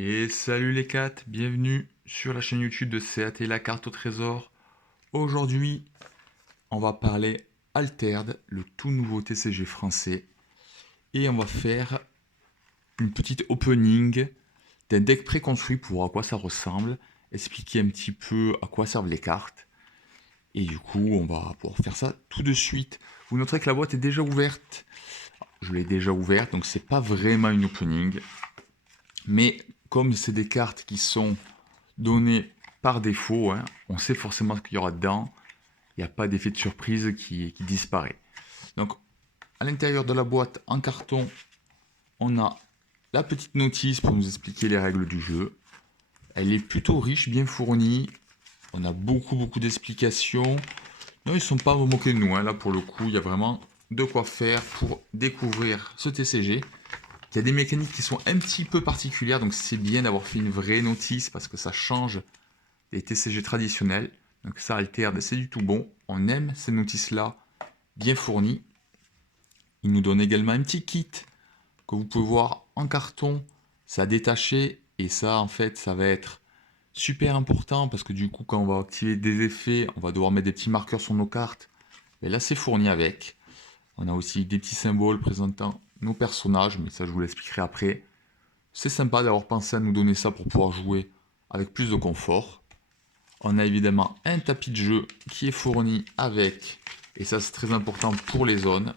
Et salut les cats, bienvenue sur la chaîne YouTube de CAT la carte au trésor. Aujourd'hui, on va parler Altered, le tout nouveau TCG français. Et on va faire une petite opening d'un deck préconstruit pour voir à quoi ça ressemble, expliquer un petit peu à quoi servent les cartes. Et du coup, on va pouvoir faire ça tout de suite. Vous noterez que la boîte est déjà ouverte. Je l'ai déjà ouverte, donc c'est pas vraiment une opening. Mais comme c'est des cartes qui sont données par défaut, hein, on sait forcément ce qu'il y aura dedans. Il n'y a pas d'effet de surprise qui disparaît. Donc, à l'intérieur de la boîte, en carton, on a la petite notice pour nous expliquer les règles du jeu. Elle est plutôt riche, bien fournie. On a beaucoup d'explications. Non, ils ne sont pas à me moquer de nous. Hein. Là, pour le coup, il y a vraiment de quoi faire pour découvrir ce TCG. Il y a des mécaniques qui sont un petit peu particulières, donc c'est bien d'avoir fait une vraie notice parce que ça change des TCG traditionnels. Donc ça, Altered, c'est du tout bon. On aime ces notices-là, bien fournies. Il nous donne également un petit kit que vous pouvez voir en carton. Ça a détaché et ça, en fait, ça va être super important parce que du coup, quand on va activer des effets, on va devoir mettre des petits marqueurs sur nos cartes. Et là, c'est fourni avec. On a aussi des petits symboles présentant nos personnages, mais ça, je vous l'expliquerai après. C'est sympa d'avoir pensé à nous donner ça pour pouvoir jouer avec plus de confort. On a évidemment un tapis de jeu qui est fourni avec, et ça c'est très important pour les zones.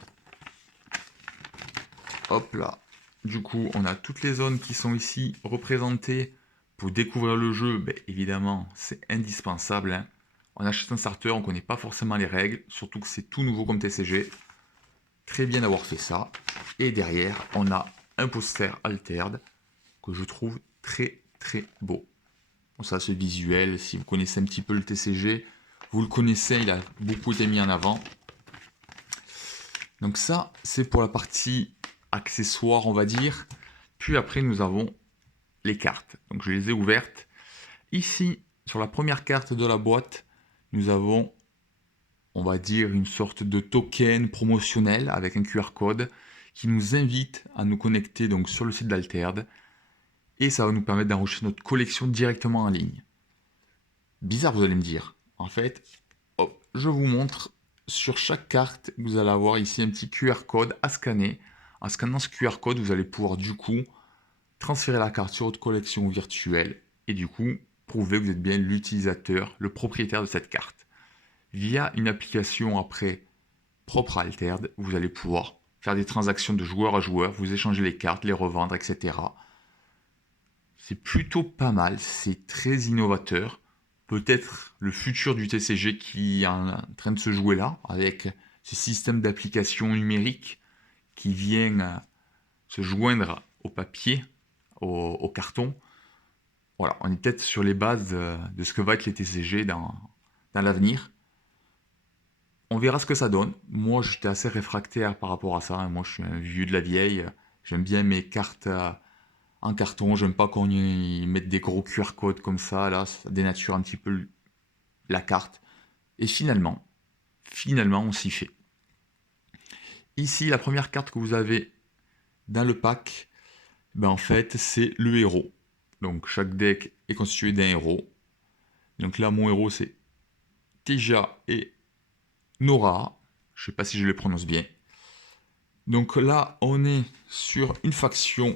Hop là. Du coup, on a toutes les zones qui sont ici représentées. Pour découvrir le jeu, ben, évidemment, c'est indispensable. Hein. On achète un starter, on ne connaît pas forcément les règles, surtout que c'est tout nouveau comme TCG. Très bien d'avoir fait ça. Et derrière, on a un poster Altered que je trouve très beau. Bon, ça c'est visuel, si vous connaissez un petit peu le TCG, vous le connaissez, il a beaucoup été mis en avant. Donc ça, c'est pour la partie accessoire, on va dire. Puis après, nous avons les cartes. Donc je les ai ouvertes. Ici, sur la première carte de la boîte, nous avons, on va dire, une sorte de token promotionnel avec un QR code qui nous invite à nous connecter donc sur le site d'Altered. Et ça va nous permettre d'enregistrer notre collection directement en ligne. Bizarre, vous allez me dire. En fait, hop, je vous montre. Sur chaque carte, vous allez avoir ici un petit QR code à scanner. En scannant ce QR code, vous allez pouvoir du coup transférer la carte sur votre collection virtuelle et du coup prouver que vous êtes bien l'utilisateur, le propriétaire de cette carte. Via une application après propre à Altered, vous allez pouvoir faire des transactions de joueur à joueur, vous échanger les cartes, les revendre, etc. C'est plutôt pas mal, c'est très innovateur. Peut-être le futur du TCG qui est en train de se jouer là, avec ce système d'application numérique qui vient se joindre au papier, au carton. Voilà, on est peut-être sur les bases de ce que va être les TCG dans l'avenir. On verra ce que ça donne. Moi, j'étais assez réfractaire par rapport à ça. Moi, je suis un vieux de la vieille. J'aime bien mes cartes en carton. J'aime pas qu'on y mette des gros QR codes comme ça. Là, ça dénature un petit peu la carte. Et finalement, on s'y fait. Ici, la première carte que vous avez dans le pack, ben en fait, c'est le héros. Donc, chaque deck est constitué d'un héros. Donc là, mon héros, c'est Teja et Nora. Je sais pas si je les prononce bien. Donc là, on est sur une faction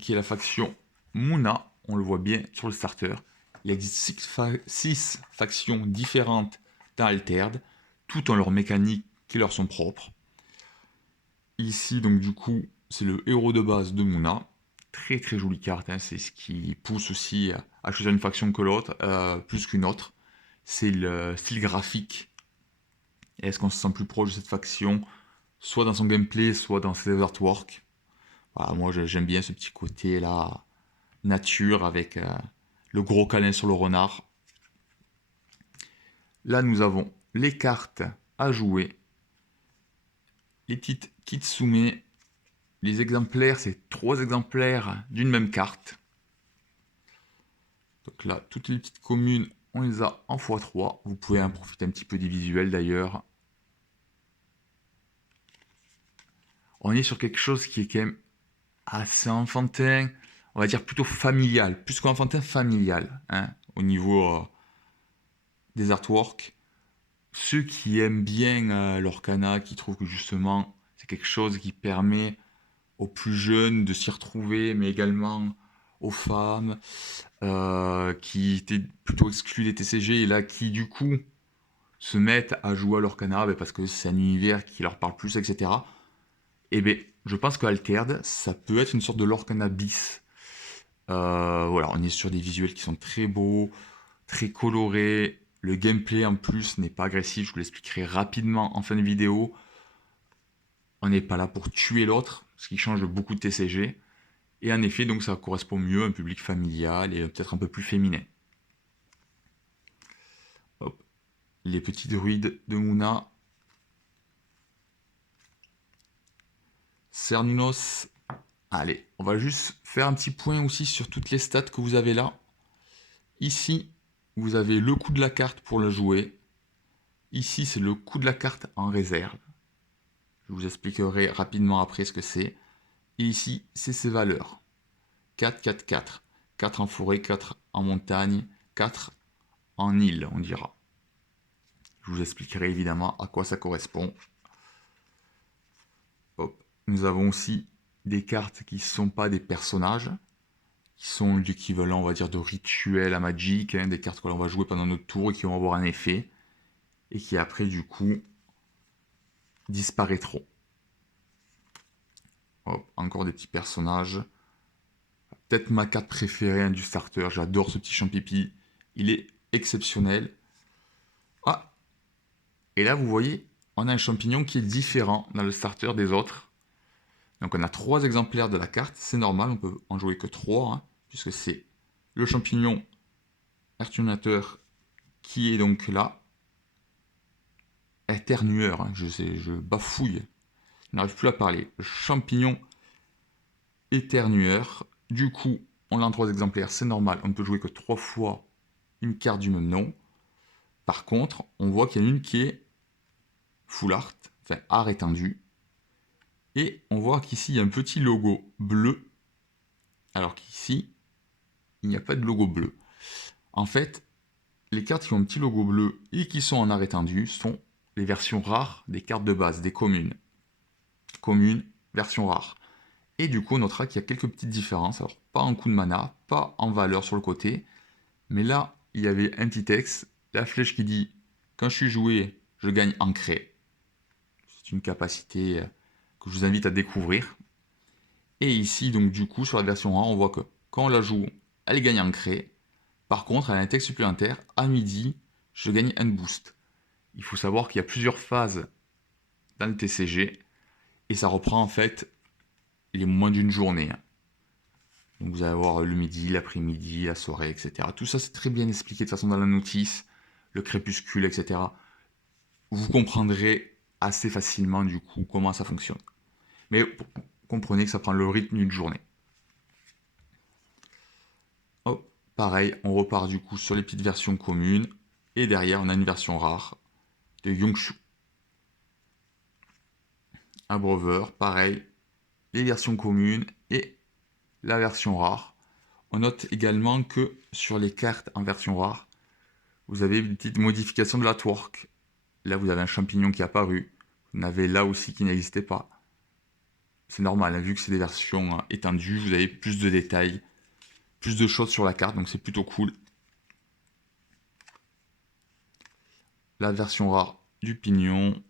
qui est la faction Muna. On le voit bien sur le starter. Il existe 6 factions différentes dans Altered, toutes ont leurs mécaniques qui leur sont propres. Ici, donc du coup, c'est le héros de base de Muna. Très jolie carte, hein. C'est ce qui pousse aussi à choisir une faction que l'autre, plus qu'une autre. C'est le style graphique. Est-ce qu'on se sent plus proche de cette faction, soit dans son gameplay, soit dans ses artworks. Voilà, moi j'aime bien ce petit côté là, nature avec le gros câlin sur le renard. Là nous avons les cartes à jouer, les petites Kitsume. Les exemplaires, c'est 3 exemplaires d'une même carte. Donc là, toutes les petites communes, on les a en x3. Vous pouvez en profiter un petit peu des visuels d'ailleurs. On est sur quelque chose qui est quand même assez enfantin. on va dire plutôt familial, plus qu'enfantin, familial, hein, au niveau des artworks. Ceux qui aiment bien l'Orcana, qui trouvent que justement c'est quelque chose qui permet aux plus jeunes de s'y retrouver, mais également aux femmes qui étaient plutôt exclus des TCG et là qui du coup se mettent à jouer à l'Orcana parce que c'est un univers qui leur parle plus, etc. Et bien, je pense que Altered, ça peut être une sorte de l'Orcana bis. Voilà, on est sur des visuels qui sont très beaux, très colorés. Le gameplay en plus n'est pas agressif, je vous l'expliquerai rapidement en fin de vidéo. On n'est pas là pour tuer l'autre, ce qui change beaucoup de TCG. Et en effet, donc ça correspond mieux à un public familial et peut-être un peu plus féminin. Hop. Les petits druides de Muna. Cernunnos. Allez, on va juste faire un petit point aussi sur toutes les stats que vous avez là. Ici, vous avez le coût de la carte pour la jouer. Ici, c'est le coût de la carte en réserve. Je vous expliquerai rapidement après ce que c'est. Et ici, c'est ses valeurs. 4, 4, 4. 4 en forêt, 4 en montagne, 4 en île, on dira. Je vous expliquerai évidemment à quoi ça correspond. Hop. Nous avons aussi des cartes qui ne sont pas des personnages, qui sont l'équivalent, on va dire, de rituels à Magic, hein, des cartes que l'on va jouer pendant notre tour et qui vont avoir un effet, et qui après, du coup, disparaîtront. Hop. Encore des petits personnages. Peut-être ma carte préférée hein, du starter, j'adore ce petit champipi, il est exceptionnel. Ah, et là vous voyez, on a un champignon qui est différent dans le starter des autres. Donc on a 3 exemplaires de la carte, c'est normal, on peut en jouer que 3, hein, puisque c'est le champignon Earthtunateur qui est donc là. Éternueur, hein, je bafouille, je n'arrive plus à parler. Le champignon Éternueur, du coup on l'a en 3 exemplaires, c'est normal, on ne peut jouer que 3 fois une carte du même nom. Par contre, on voit qu'il y en a une qui est full art, enfin art étendu. Et on voit qu'ici, il y a un petit logo bleu, alors qu'ici, il n'y a pas de logo bleu. En fait, les cartes qui ont un petit logo bleu et qui sont en art étendu sont les versions rares des cartes de base, des communes. Communes, version rare. Et du coup, on notera qu'il y a quelques petites différences. Alors, pas en coût de mana, pas en valeur sur le côté. Mais là, il y avait un petit texte, la flèche qui dit « Quand je suis joué, je gagne ancré ». C'est une capacité que je vous invite à découvrir. Et ici, donc du coup, sur la version 1, on voit que quand on la joue, elle gagne ancré. Par contre, elle a un texte supplémentaire, à midi, je gagne un boost. Il faut savoir qu'il y a plusieurs phases dans le TCG, et ça reprend en fait les moins d'une journée. Donc vous allez avoir le midi, l'après-midi, la soirée, etc. Tout ça, c'est très bien expliqué de toute façon dans la notice, le crépuscule, etc. Vous comprendrez assez facilement du coup comment ça fonctionne. Mais comprenez que ça prend le rythme d'une journée. Hop, pareil, on repart du coup sur les petites versions communes. Et derrière, on a une version rare de Yongshu. Abreuveur, pareil, les versions communes et la version rare. On note également que sur les cartes en version rare, vous avez une petite modification de l'artwork. Là, vous avez un champignon qui est apparu. Vous en avez là aussi qui n'existait pas. C'est normal, hein, vu que c'est des versions étendues, vous avez plus de détails, plus de choses sur la carte, donc c'est plutôt cool. La version rare du pignon.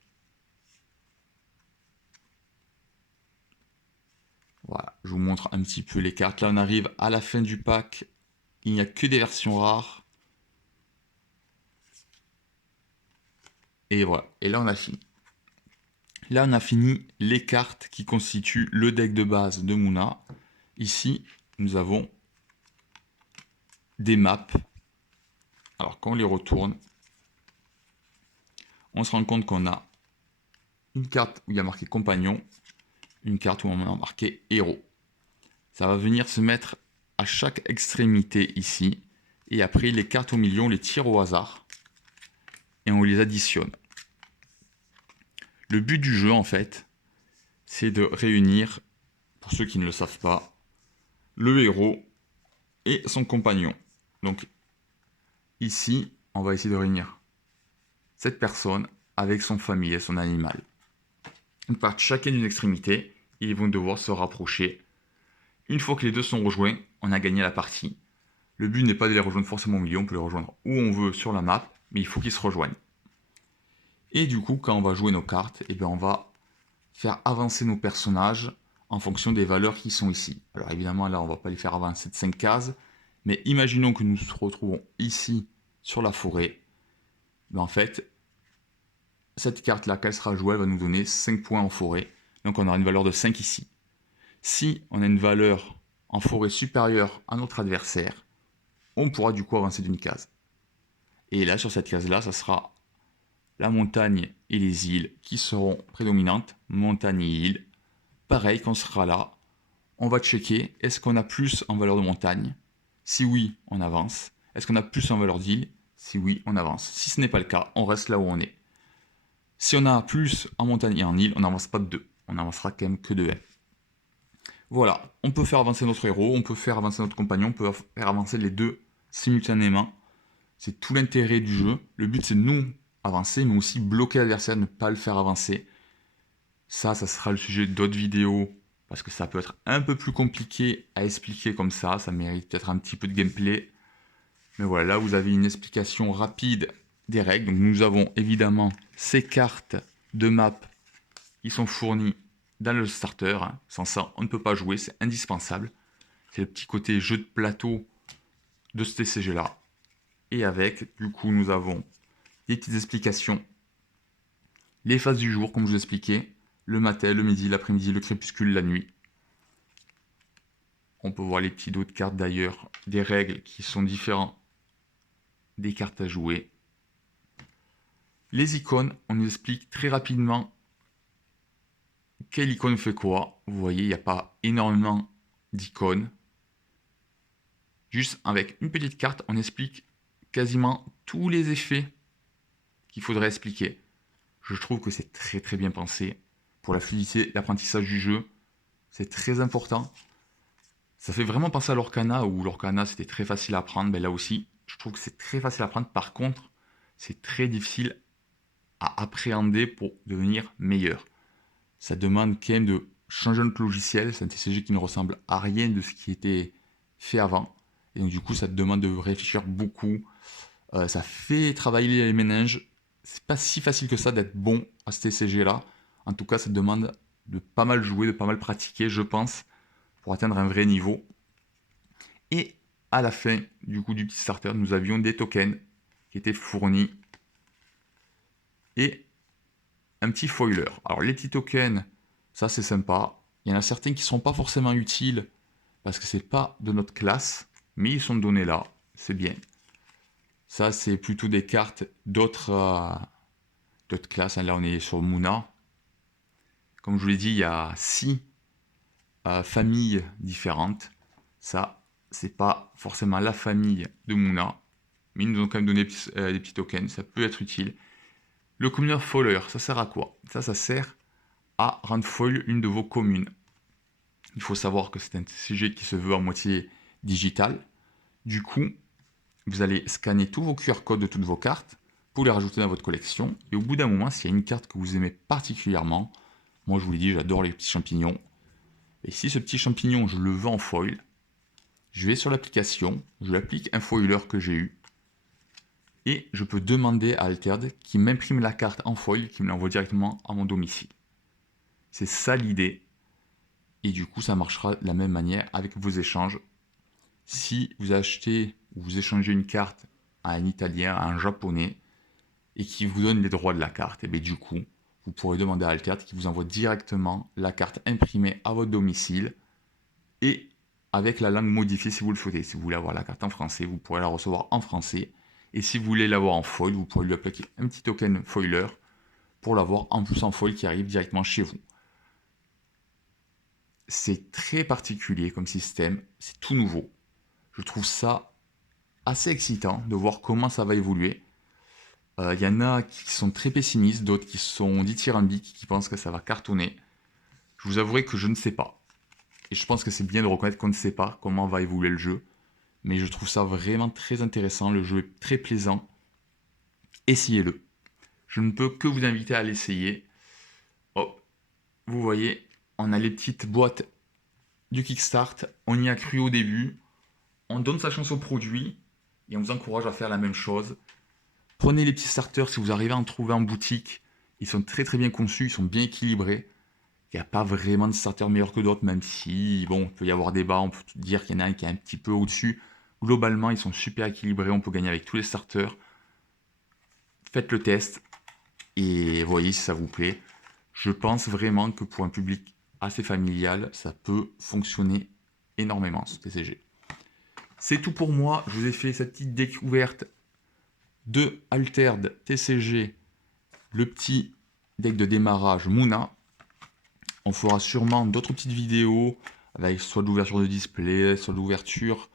Voilà, je vous montre un petit peu les cartes. Là, on arrive à la fin du pack. Il n'y a que des versions rares. Et voilà, et là, on a fini. Là, on a fini les cartes qui constituent le deck de base de Muna. Ici, nous avons des maps. Alors, quand on les retourne, on se rend compte qu'on a une carte où il y a marqué compagnon, une carte où on a marqué héros. Ça va venir se mettre à chaque extrémité ici. Et après, les cartes au milieu, on les tire au hasard. Et on les additionne. Le but du jeu, en fait, c'est de réunir, pour ceux qui ne le savent pas, le héros et son compagnon. Donc ici, on va essayer de réunir cette personne avec son famille et son animal. Ils partent chacun d'une extrémité et ils vont devoir se rapprocher. Une fois que les deux sont rejoints, on a gagné la partie. Le but n'est pas de les rejoindre forcément au milieu, on peut les rejoindre où on veut sur la map, mais il faut qu'ils se rejoignent. Et du coup, quand on va jouer nos cartes, on va faire avancer nos personnages en fonction des valeurs qui sont ici. Alors évidemment, là, on ne va pas les faire avancer de 5 cases, mais imaginons que nous nous retrouvons ici sur la forêt. En fait, cette carte-là, qu'elle sera jouée, elle va nous donner 5 points en forêt. Donc on aura une valeur de 5 ici. Si on a une valeur en forêt supérieure à notre adversaire, on pourra du coup avancer d'une case. Et là, sur cette case-là, ça sera la montagne et les îles qui seront prédominantes. Montagne et îles. Pareil, quand on sera là, on va checker, est-ce qu'on a plus en valeur de montagne? Si oui, on avance. Est-ce qu'on a plus en valeur d'île? Si oui, on avance. Si ce n'est pas le cas, on reste là où on est. Si on a plus en montagne et en île, on n'avance pas de 2. On n'avancera quand même que de 1. Voilà, on peut faire avancer notre héros, on peut faire avancer notre compagnon, on peut faire avancer les deux simultanément. C'est tout l'intérêt du jeu. Le but, c'est de nous avancer, mais aussi bloquer l'adversaire, ne pas le faire avancer. Ça sera le sujet d'autres vidéos, parce que ça peut être un peu plus compliqué à expliquer comme ça mérite peut-être un petit peu de gameplay. Mais voilà, là vous avez une explication rapide des règles. Donc nous avons évidemment ces cartes de map qui sont fournies dans le starter. Sans ça, on ne peut pas jouer, c'est indispensable. C'est le petit côté jeu de plateau de ce TCG là. Et avec, du coup, nous avons des petites explications. Les phases du jour, comme je vous expliquais. Le matin, le midi, l'après-midi, le crépuscule, la nuit. On peut voir les petits dos de cartes d'ailleurs, des règles qui sont différentes des cartes à jouer. Les icônes, on nous explique très rapidement quelle icône fait quoi. Vous voyez, il n'y a pas énormément d'icônes. Juste avec une petite carte, on explique quasiment tous les effets qu'il faudrait expliquer. Je trouve que c'est très très bien pensé. Pour la fluidité, l'apprentissage du jeu, c'est très important. Ça fait vraiment penser à l'Orcana, où l'Orcana c'était très facile à apprendre. Ben là aussi, je trouve que c'est très facile à apprendre. Par contre, c'est très difficile à appréhender pour devenir meilleur. Ça demande quand même de changer notre logiciel. C'est un TCG qui ne ressemble à rien de ce qui était fait avant. Et donc du coup, ça te demande de réfléchir beaucoup. Ça fait travailler les méninges. C'est pas si facile que ça d'être bon à ce TCG là. En tout cas, ça te demande de pas mal jouer, de pas mal pratiquer, je pense, pour atteindre un vrai niveau. Et à la fin du coup du petit starter, nous avions des tokens qui étaient fournis et un petit foiler. Alors les petits tokens, ça c'est sympa. Il y en a certains qui ne sont pas forcément utiles parce que c'est pas de notre classe, mais ils sont donnés là, c'est bien. Ça c'est plutôt des cartes d'autres classes. Là on est sur Muna. Comme je vous l'ai dit, il y a 6 familles différentes. Ça, c'est pas forcément la famille de Muna, mais ils nous ont quand même donné des petits tokens, ça peut être utile. Le communeur foiler, ça sert à quoi? Ça sert à rendre foil une de vos communes. Il faut savoir que c'est un sujet qui se veut à moitié digital. Du coup, vous allez scanner tous vos QR codes de toutes vos cartes pour les rajouter dans votre collection. Et au bout d'un moment, s'il y a une carte que vous aimez particulièrement, moi je vous l'ai dit, j'adore les petits champignons. Et si ce petit champignon, je le veux en foil, je vais sur l'application, je l'applique un foiler que j'ai eu, et je peux demander à Altered qui m'imprime la carte en foil, qui me l'envoie directement à mon domicile. C'est ça l'idée. Et du coup, ça marchera de la même manière avec vos échanges. Si vous achetez ou vous échangez une carte à un Italien, à un Japonais, et qui vous donne les droits de la carte, et bien du coup, vous pourrez demander à Altered qui vous envoie directement la carte imprimée à votre domicile et avec la langue modifiée si vous le souhaitez. Si vous voulez avoir la carte en français, vous pourrez la recevoir en français. Et si vous voulez l'avoir en foil, vous pourrez lui appliquer un petit token foiler pour l'avoir en plus en foil qui arrive directement chez vous. C'est très particulier comme système, c'est tout nouveau. Je trouve ça assez excitant de voir comment ça va évoluer. Il y en a qui sont très pessimistes, d'autres qui sont dithyrambiques, qui pensent que ça va cartonner. Je vous avouerai que je ne sais pas. Et je pense que c'est bien de reconnaître qu'on ne sait pas comment va évoluer le jeu. Mais je trouve ça vraiment très intéressant. Le jeu est très plaisant. Essayez-le. Je ne peux que vous inviter à l'essayer. Oh, vous voyez, on a les petites boîtes du Kickstart. On y a cru au début. On donne sa chance au produit. Et on vous encourage à faire la même chose. Prenez les petits starters si vous arrivez à en trouver en boutique. Ils sont très très bien conçus, ils sont bien équilibrés. Il n'y a pas vraiment de starter meilleur que d'autres, même si, bon, il peut y avoir débat, on peut dire qu'il y en a un qui est un petit peu au-dessus. Globalement, ils sont super équilibrés, on peut gagner avec tous les starters. Faites le test et voyez si ça vous plaît. Je pense vraiment que pour un public assez familial, ça peut fonctionner énormément ce TCG. C'est tout pour moi, je vous ai fait cette petite découverte de Altered TCG, le petit deck de démarrage Muna. On fera sûrement d'autres petites vidéos avec soit de l'ouverture de display, soit de l'ouverture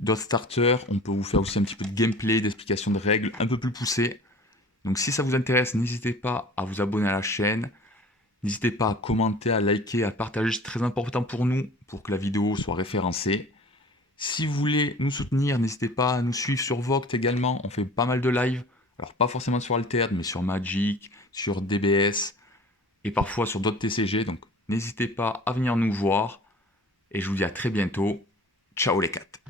d'autres starters. On peut vous faire aussi un petit peu de gameplay, d'explication de règles un peu plus poussées. Donc si ça vous intéresse, n'hésitez pas à vous abonner à la chaîne. N'hésitez pas à commenter, à liker, à partager. C'est très important pour nous, pour que la vidéo soit référencée. Si vous voulez nous soutenir, n'hésitez pas à nous suivre sur Vogt également. On fait pas mal de live. Alors pas forcément sur Altered, mais sur Magic, sur DBS et parfois sur d'autres TCG. Donc n'hésitez pas à venir nous voir. Et je vous dis à très bientôt. Ciao les 4.